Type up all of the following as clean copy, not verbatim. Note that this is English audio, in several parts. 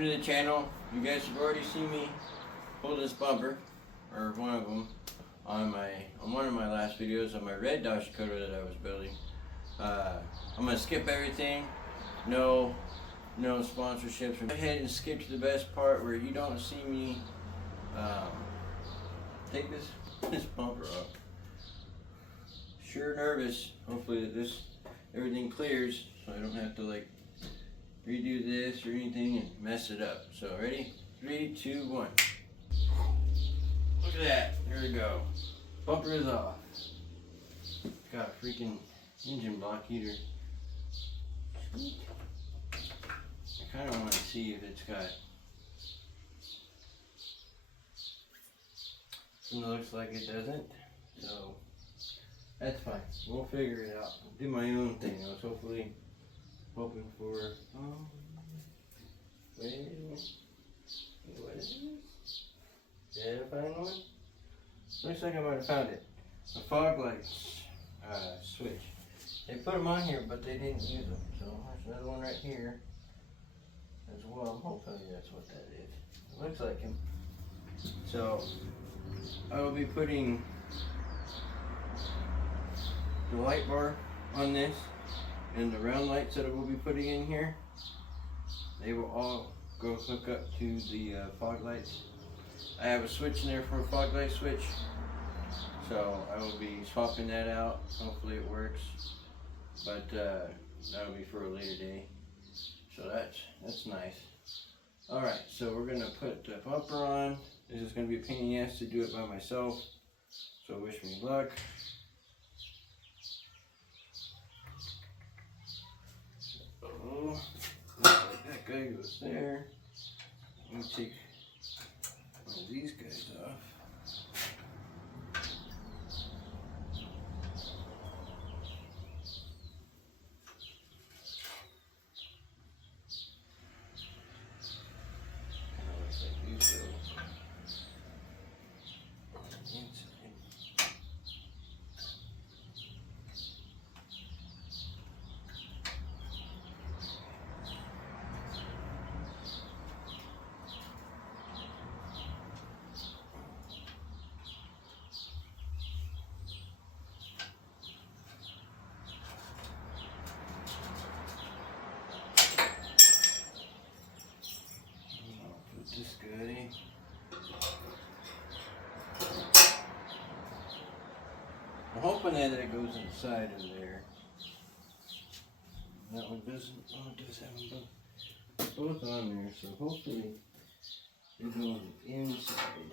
welcome to the channel. You guys have already seen me pull this bumper, or one of them, on one of my last videos on my red Dodge Dakota that I was building. I'm gonna skip everything. No sponsorships. Go ahead and skip to the best part where you don't see me take this bumper off. Sure nervous. Hopefully that everything clears, so I don't have to like redo this or anything and mess it up. So ready? 3, 2, 1. Look at that. There we go. Bumper is off. Got a freaking engine block heater. Sweet. I kind of want to see if it's got. It looks like it doesn't. So that's fine. We'll figure it out. I'll do my own thing. I was hoping for. Wait a minute. What is this? Did I find one? Looks like I might have found it. A fog lights switch. They put them on here, but they didn't use them. So there's another one right here as well. Hopefully that's what that is. It looks like him. So I will be putting the light bar on this, and the round lights that I will be putting in here, they will all go hook up to the fog lights. I have a switch in there for a fog light switch, so I will be swapping that out. Hopefully it works, but that'll be for a later day. So that's nice. Alright, so we're gonna put the bumper on. This is gonna be a pain in the ass to do it by myself, so wish me luck. Oh, that guy goes there. Let me take one of these guys off. This guy. I'm hoping that it goes inside of there. That one doesn't. Oh, it does have them both on there, so hopefully they go on the inside.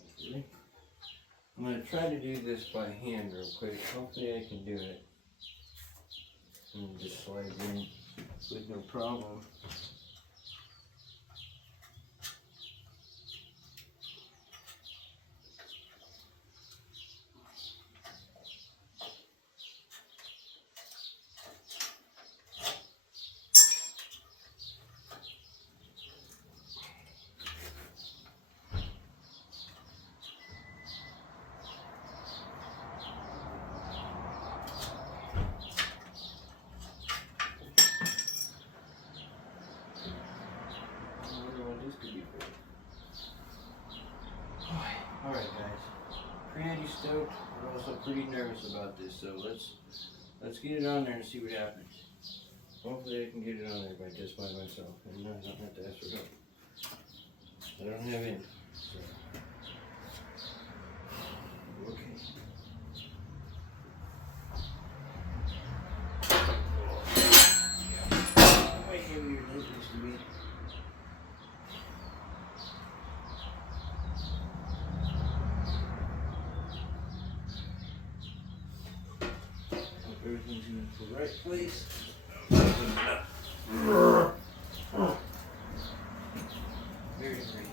Hopefully. I'm going to try to do this by hand real quick. Hopefully I can do it. And just slide in with no problem. Alright guys, pretty stoked, but also pretty nervous about this, so let's get it on there and see what happens. Hopefully I can get it on there by just by myself, and I don't have to ask for help. I don't have any, so okay. Way heavier than it used to be. Everything's in the right place. Very great.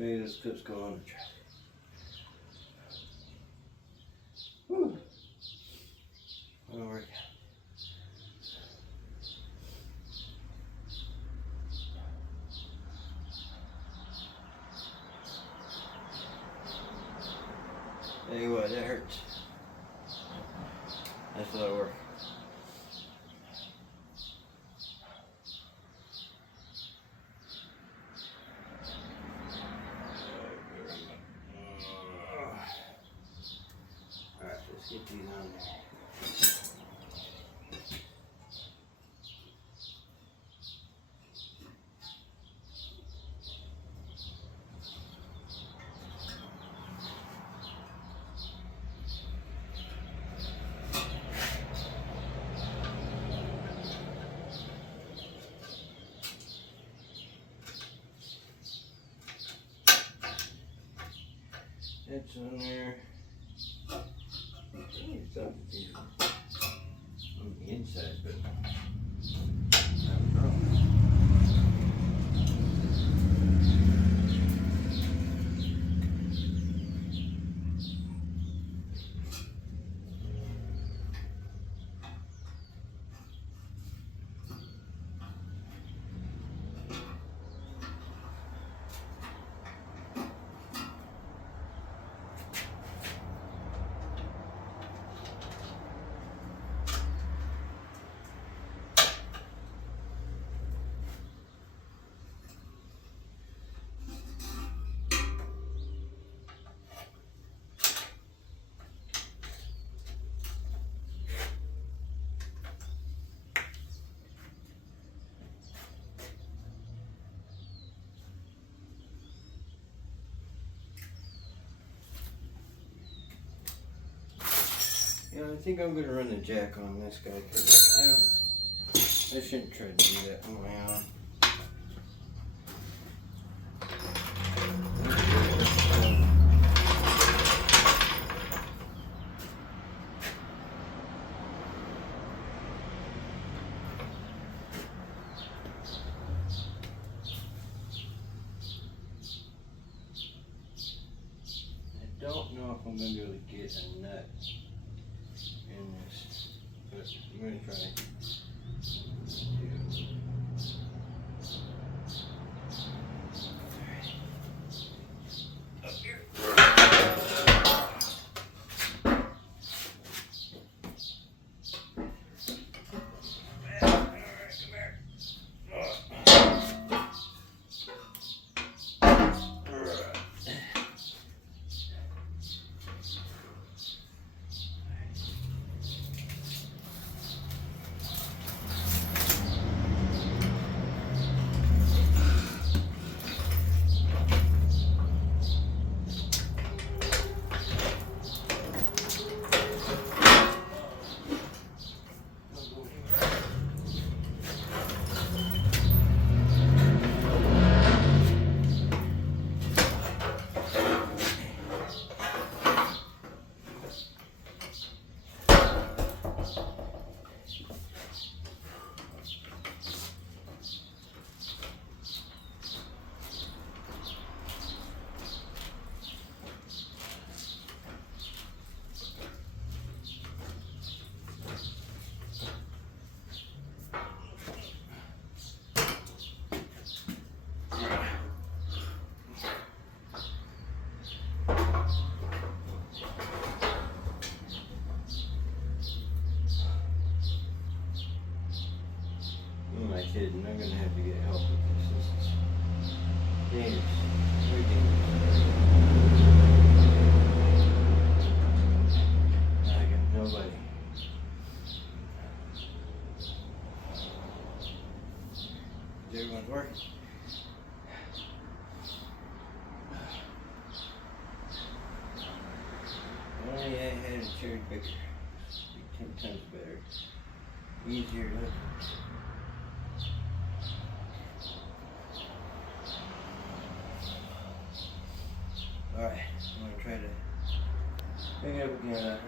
Maybe those clips go on the track. Whew. That'll work out. Tell you what, that hurts. That's a lot of work. Alright, let's get these on there. That's on there. It's up on the inside, but not a problem. Yeah, I think I'm gonna run the jack on this guy because I shouldn't try to do that on my own. I don't know if I'm gonna be able to get a nut in this, but I'm going to try. Up here. Kidding, I'm gonna have to get help with this. This is dangerous. Very dangerous. I got nobody. Is everyone's working? Only I had a cherry picker. It'd be 10 times better. Easier to. Alright, I'm going to try to pick it up again.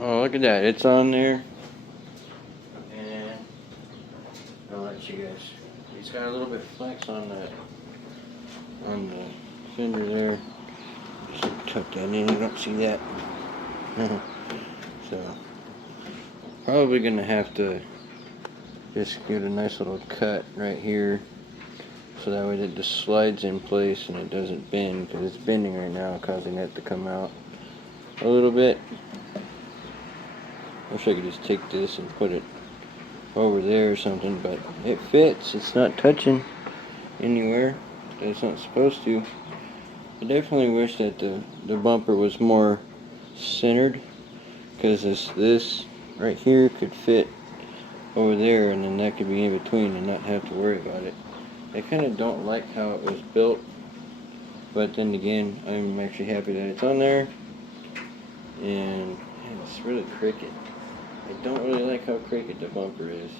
Oh, look at that. It's on there. And I'll let you guys. It's got a little bit of flex on the fender there. Just tuck that in. You don't see that. So, probably going to have to just give it a nice little cut right here. So that way it just slides in place and it doesn't bend. Because it's bending right now, causing that to come out a little bit. I wish I could just take this and put it over there or something, but it fits. It's not touching anywhere that it's not supposed to. I definitely wish that the bumper was more centered, because this right here could fit over there, and then that could be in between and not have to worry about it. I kind of don't like how it was built, but then again, I'm actually happy that it's on there. And man, it's really crooked. I don't really like how crooked the bumper is.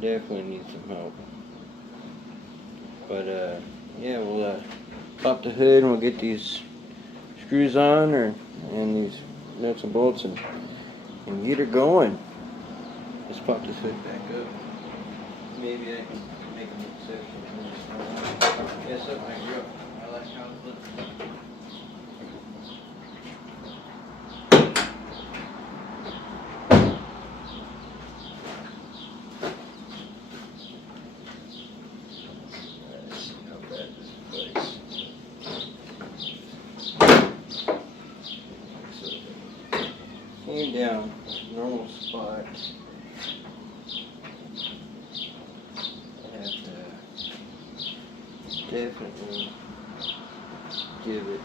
Definitely needs some help. But yeah, we'll pop the hood and we'll get these screws on, and these nuts and bolts, and get her going. Let's pop this hood back up. Maybe I can make an exception. Yes, up my grill. I like how it looks. Came down normal spot. I have to definitely give it.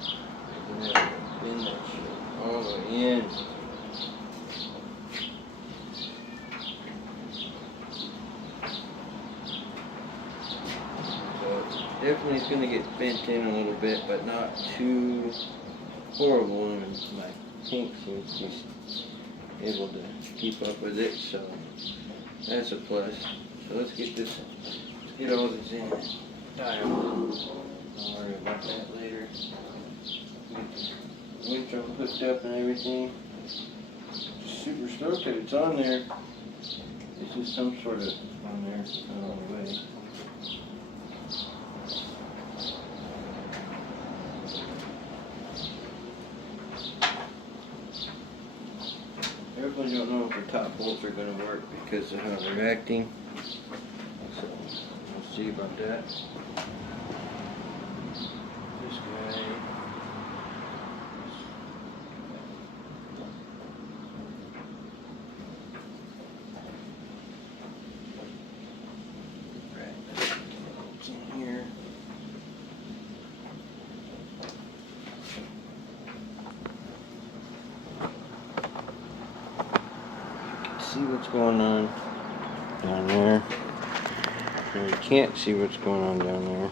I'm gonna have to bend that shit all the way in. So definitely it's gonna get bent in a little bit, but not too horrible. And my pink seems to be able to keep up with it, so that's a plus. So let's get all this in dial. Don't worry about that later. Get the winch all hooked up and everything. Super stoked that it's on there. It's just some sort of on there, it's not on the way. Definitely don't know if the top bolts are going to work because of how they're acting. So we'll see about that. This guy. Right, bolts in here. See what's going on down there. And you can't see what's going on down there.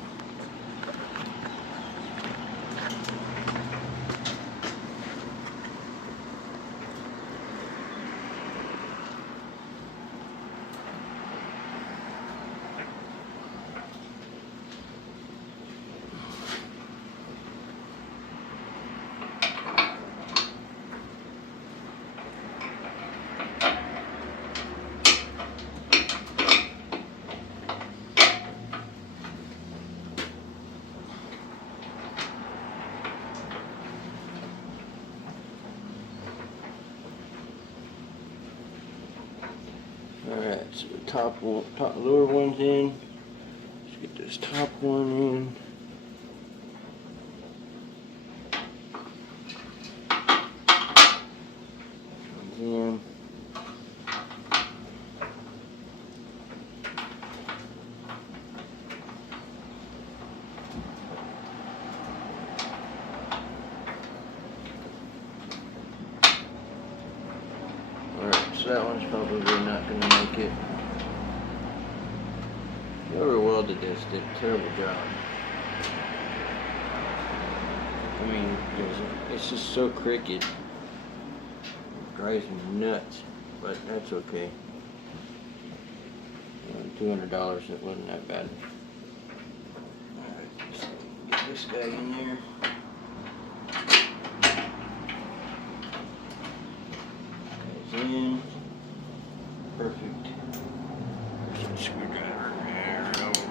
Alright, so the lower one's in. Let's get this top one in. Comes in. this did a terrible job. I mean, it's just so crooked. It drives me nuts, but that's okay. $200, it wasn't that bad. Alright, so get this guy in there. Goes in. Perfect. There's a screwdriver. There we go.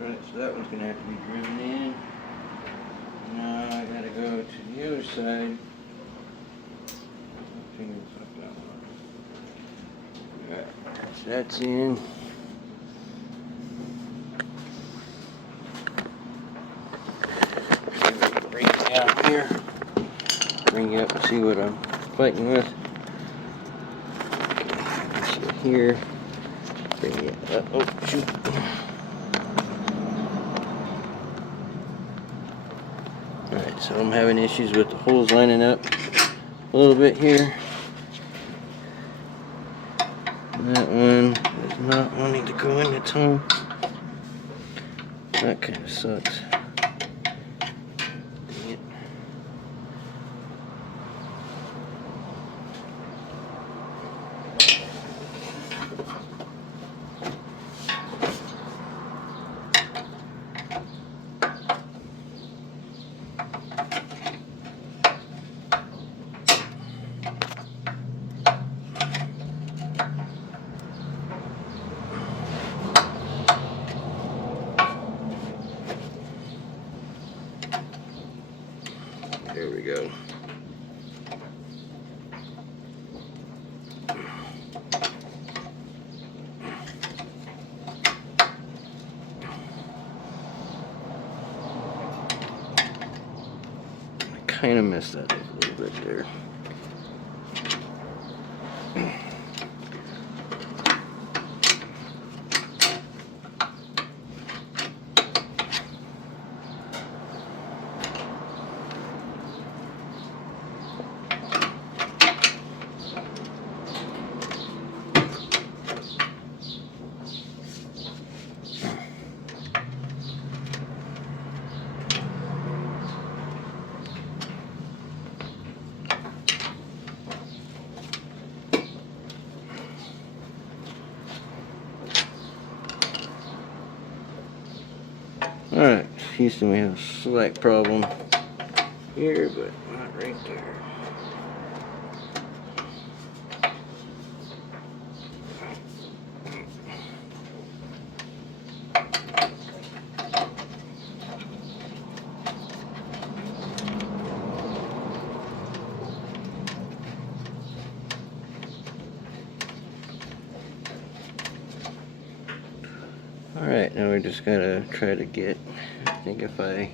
Alright, so that one's going to have to be driven in. Now I got to go to the other side. Alright, so that's in. Bring it down here. Bring you up and see what I'm fighting with. So here. Bring it up. Oh, shoot. Alright, so I'm having issues with the holes lining up a little bit here. That one is not wanting to go in its hole. That kind of sucks. Dang it. There we go. I kind of messed that up a little bit there. Alright, Houston, we have a slight problem here, but not right there. Alright, now we just gotta try to get, I think if I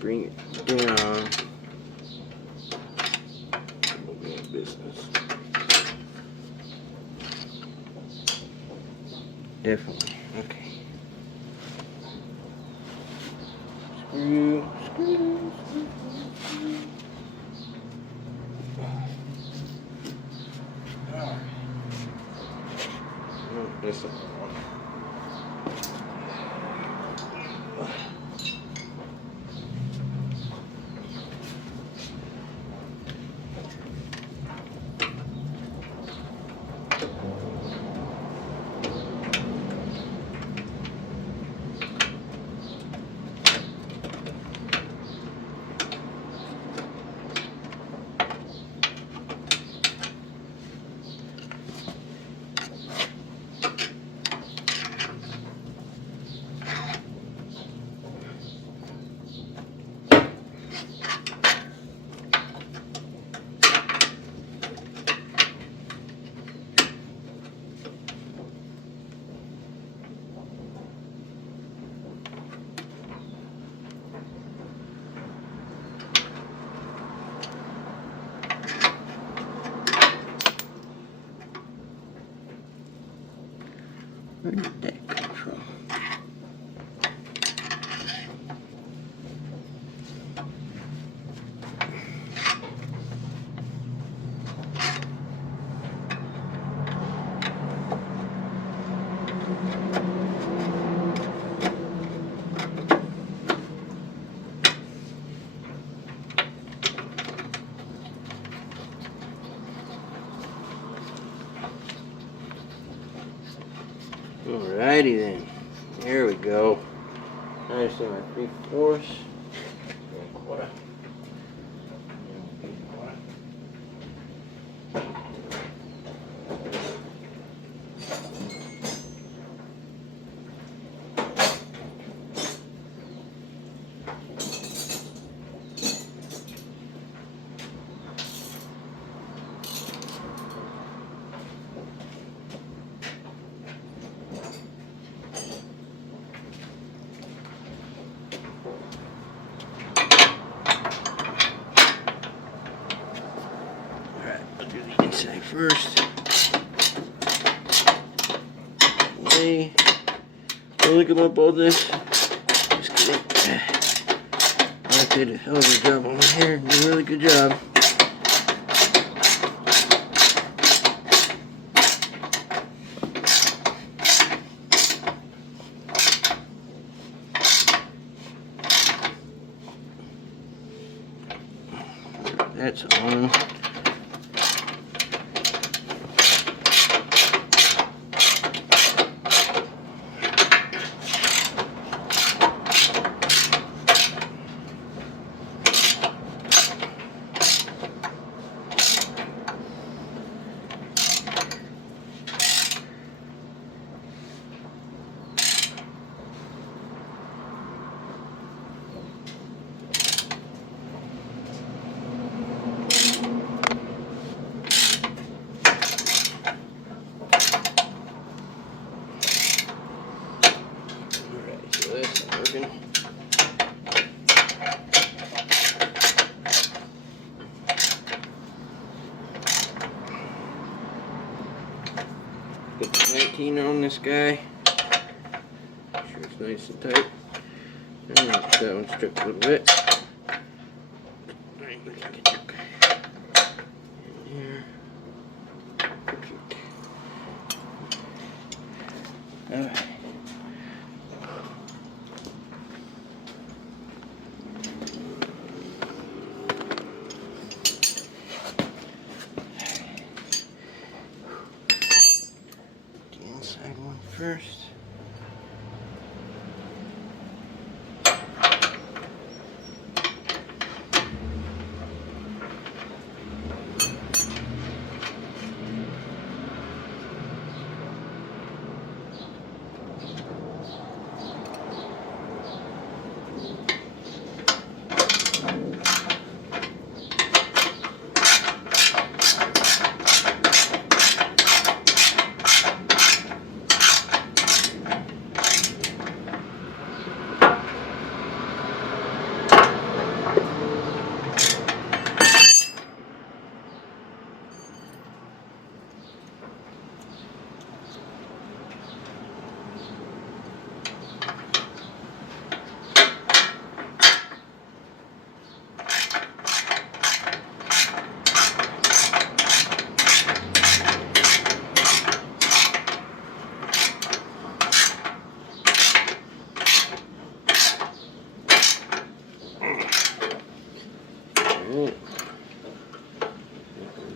bring it down, it'll be in business. Definitely, okay. Screw, screw, screw, screw. Alright. This one. Where did that come from? Alrighty then, there we go. I just do my 3/4 and quarter. Inside first. Okay. Don't look at my baldness. Just kidding. I did a hell of a job on my hair. Did a really good job. That's on. Put the 19 on this guy. Make sure it's nice and tight. And get that one stripped a little bit. Alright, we can get that guy in here. Perfect. Alright. Inside one first.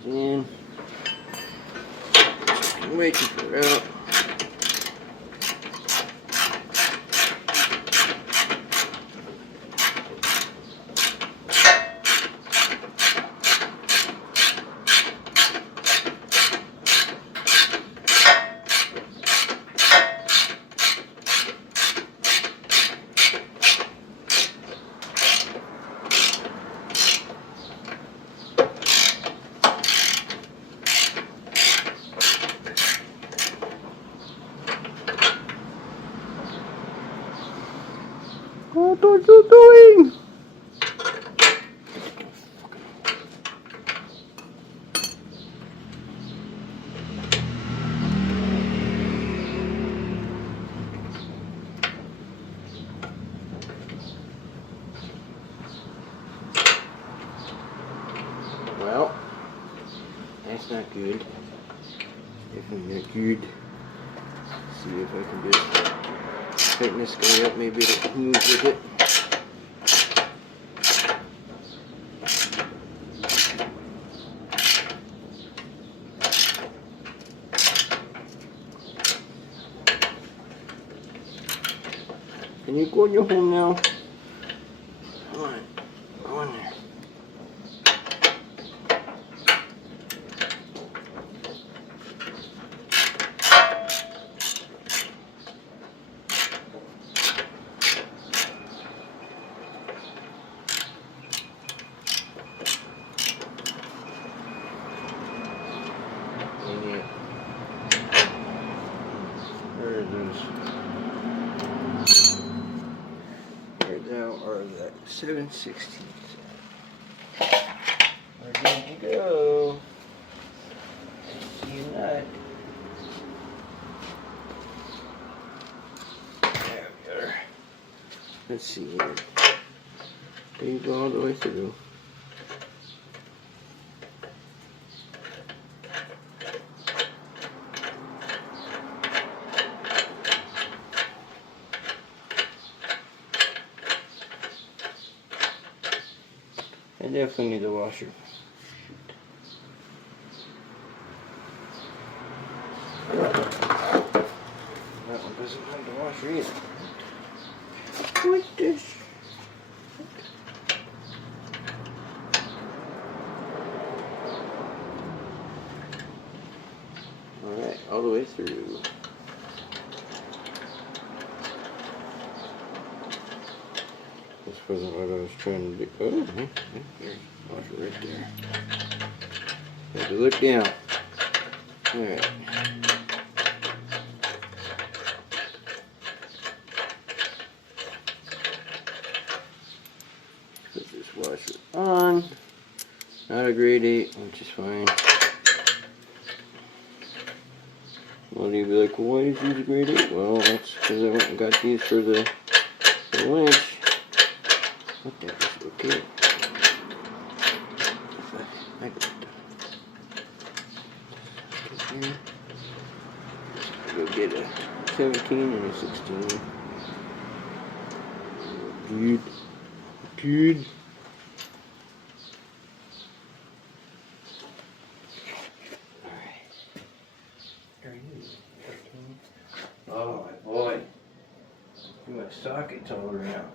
In. Way too far out. What are you doing? Well, that's not good. Definitely not good. Let's see if I can just tighten this guy up. Maybe it'll move with it. Can you go in your home now? Come on. Go in there. Where are those? Where now are the 7/16? Where did you go? See you not. There we are. Let's see here. There you go all the way through. I definitely need the washer. That one doesn't have the washer either. What's this? Alright, all the way through. This wasn't what I was trying to do. Oh, there's the washer right there. Have to look down. Alright. Put this washer on. Not a grade 8, which is fine. Well, you'd be like, well, why did you use a grade 8? Well, that's because I went and got these for the winch. What the heck is okay? I got that. Go get a 17 and a 16. Good. Good. Alright. There he is. Oh my boy. Too much sockets all around.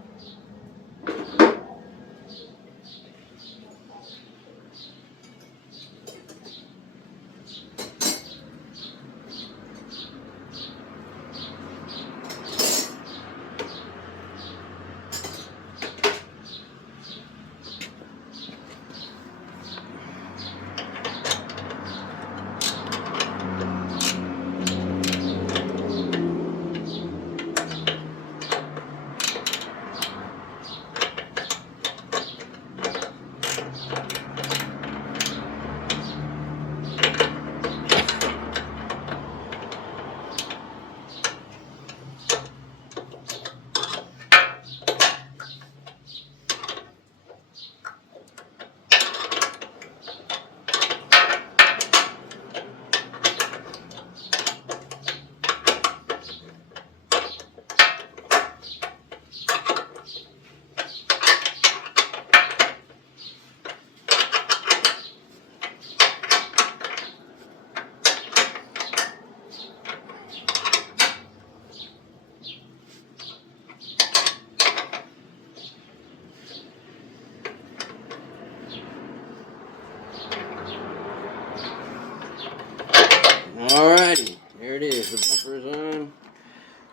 Alrighty, there it is. The bumper's on.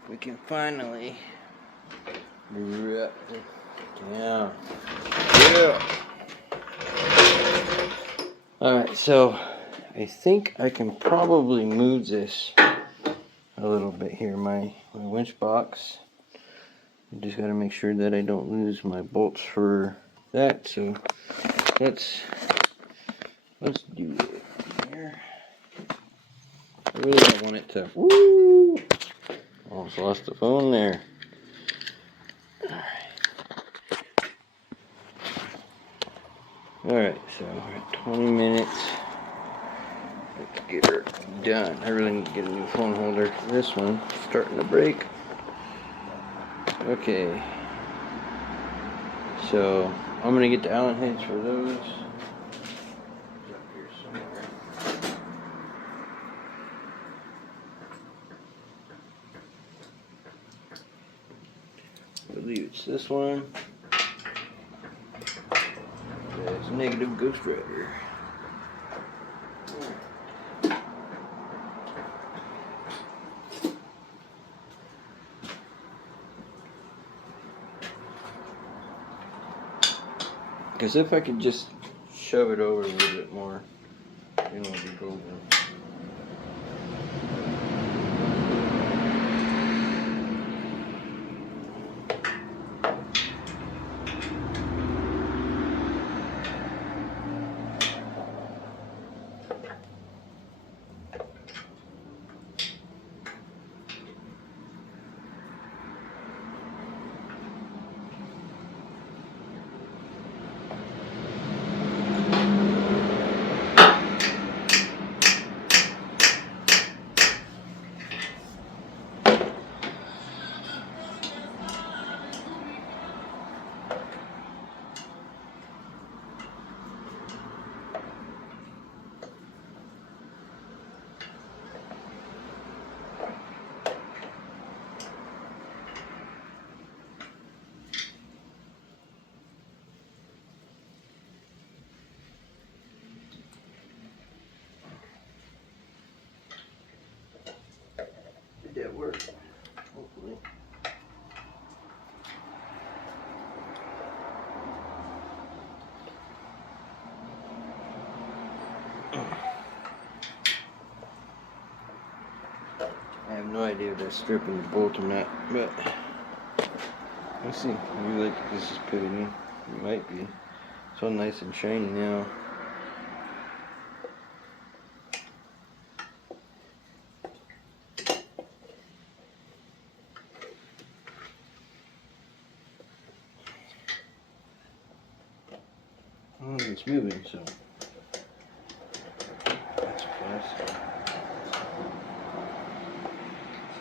We can finally drop it down. Yeah. Alright, so I think I can probably move this a little bit here. My winch box. I just got to make sure that I don't lose my bolts for that. So let's do it here. I really don't want it to. Woo! Almost lost the phone there. Alright. Alright, so we're at 20 minutes. Let's get her done. I really need to get a new phone holder. This one starting to break. Okay. So I'm gonna get the Allen heads for those. It's up here somewhere. I believe it's this one. It's negative Ghost Rider. Because if I could just shove it over a little bit more, then it'll be golden. Did that work? Hopefully. I have no idea if that's stripping the bolt or not, but let's see. Maybe like this is put in. It might be. It's all nice and shiny now. Oh, it's moving, so that's a plus.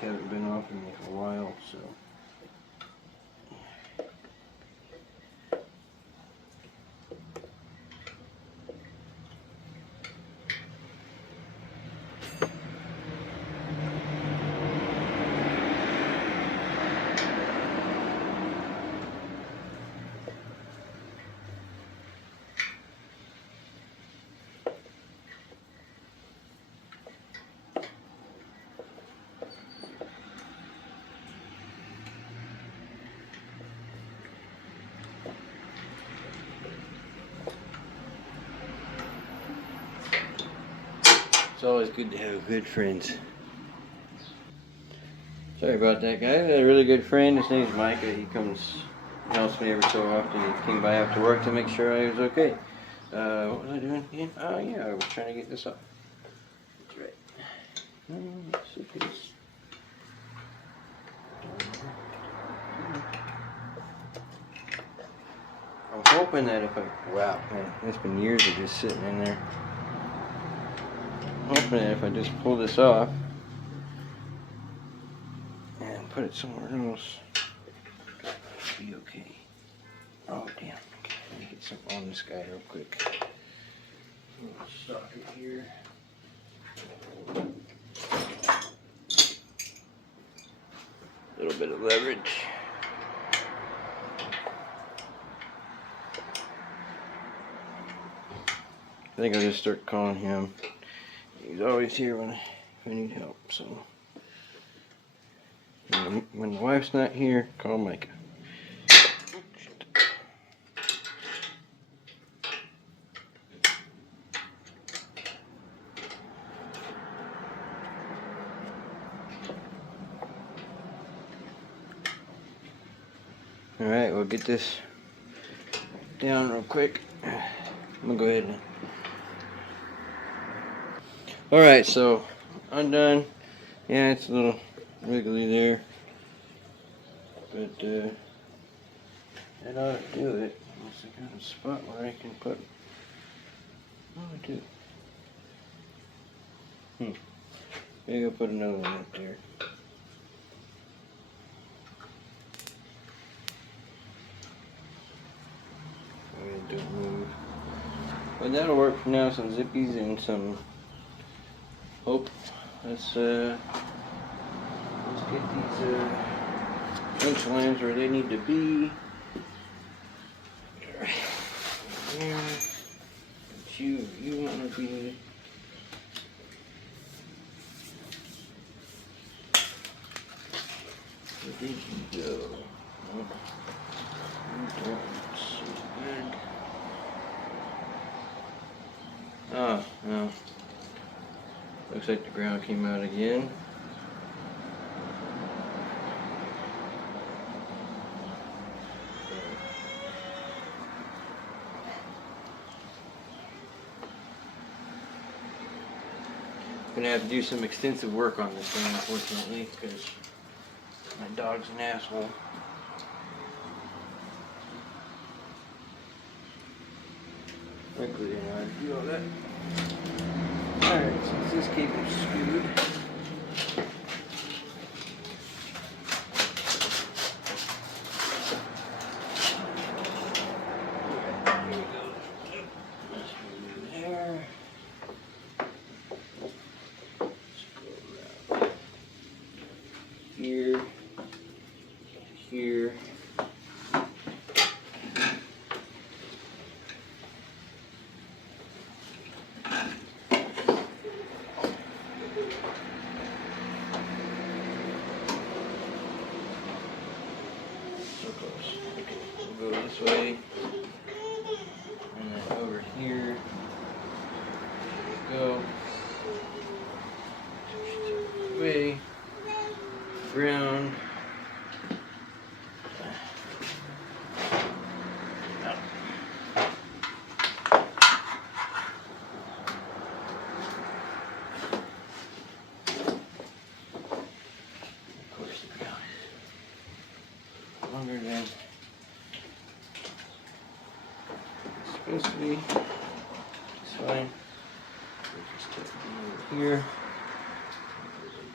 Haven't been off in like a while, so. It's always good to have good friends. Sorry about that, guy. I had a really good friend. His name's Micah. He comes, helps me every so often. He came by after work to make sure I was okay. What was I doing again? Oh yeah, I was trying to get this off. That's right. Let's see if it's... I'm hoping that if I... Wow, man. It's been years of just sitting in there. I'm hoping that if I just pull this off and put it somewhere else, it'll be okay. Oh, damn. Okay, let me get something on this guy real quick. Stop it here. A little bit of leverage. I think I'll just start calling him. He's always here when I need help, so. When the wife's not here, call Micah. Alright, we'll get this down real quick. I'm gonna go ahead and... Alright, so I'm done. Yeah, it's a little wiggly there. But that ought to do it. Unless I got a spot where I can put Oh, I do. Maybe I'll put another one up there. Don't move. But that'll work for now. Some zippies and some. Let's get these winch lines where they need to be. Yeah. But you want to be. Where did you go? Oh, no. Looks like the ground came out again. Gonna have to do some extensive work on this thing, unfortunately, because my dog's an asshole. Luckily, I know how to do all that. Alright, since this cable's screwed, here we go. Let's move there. Let's go around here, here. Go this way, and then over here, go, way, ground, of course the ground is longer than supposed to be. It's fine. We'll just take it over here.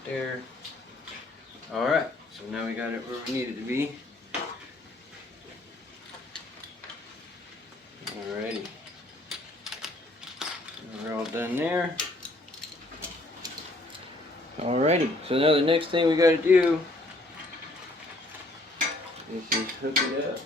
There. Alright, so now we got it where we need it to be. Alrighty. We're all done there. Alrighty, so now the next thing we gotta do is just hook it up.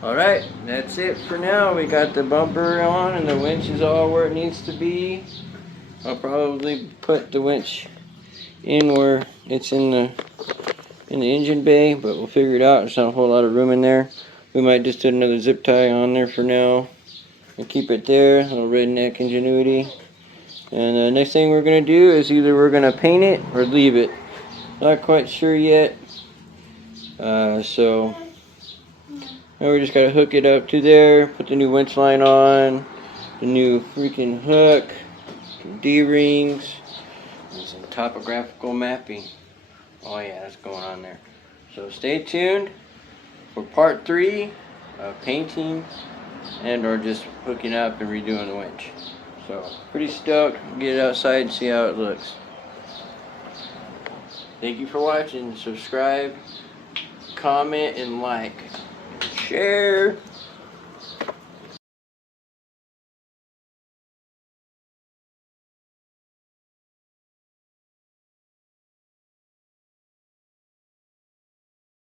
Alright, that's it for now. We got the bumper on and the winch is all where it needs to be. I'll probably put the winch in where it's in the engine bay, but we'll figure it out. There's not a whole lot of room in there. We might just do another zip tie on there for now and keep it there. A little redneck ingenuity. And the next thing we're going to do is either we're going to paint it or leave it. Not quite sure yet. So now we just got to hook it up to there, put the new winch line on, the new freaking hook, some D-rings, and some topographical mapping. Oh yeah, that's going on there. So stay tuned for part 3 of painting and or just hooking up and redoing the winch. So pretty stoked. Get it outside and see how it looks. Thank you for watching. Subscribe, comment, and like. Share.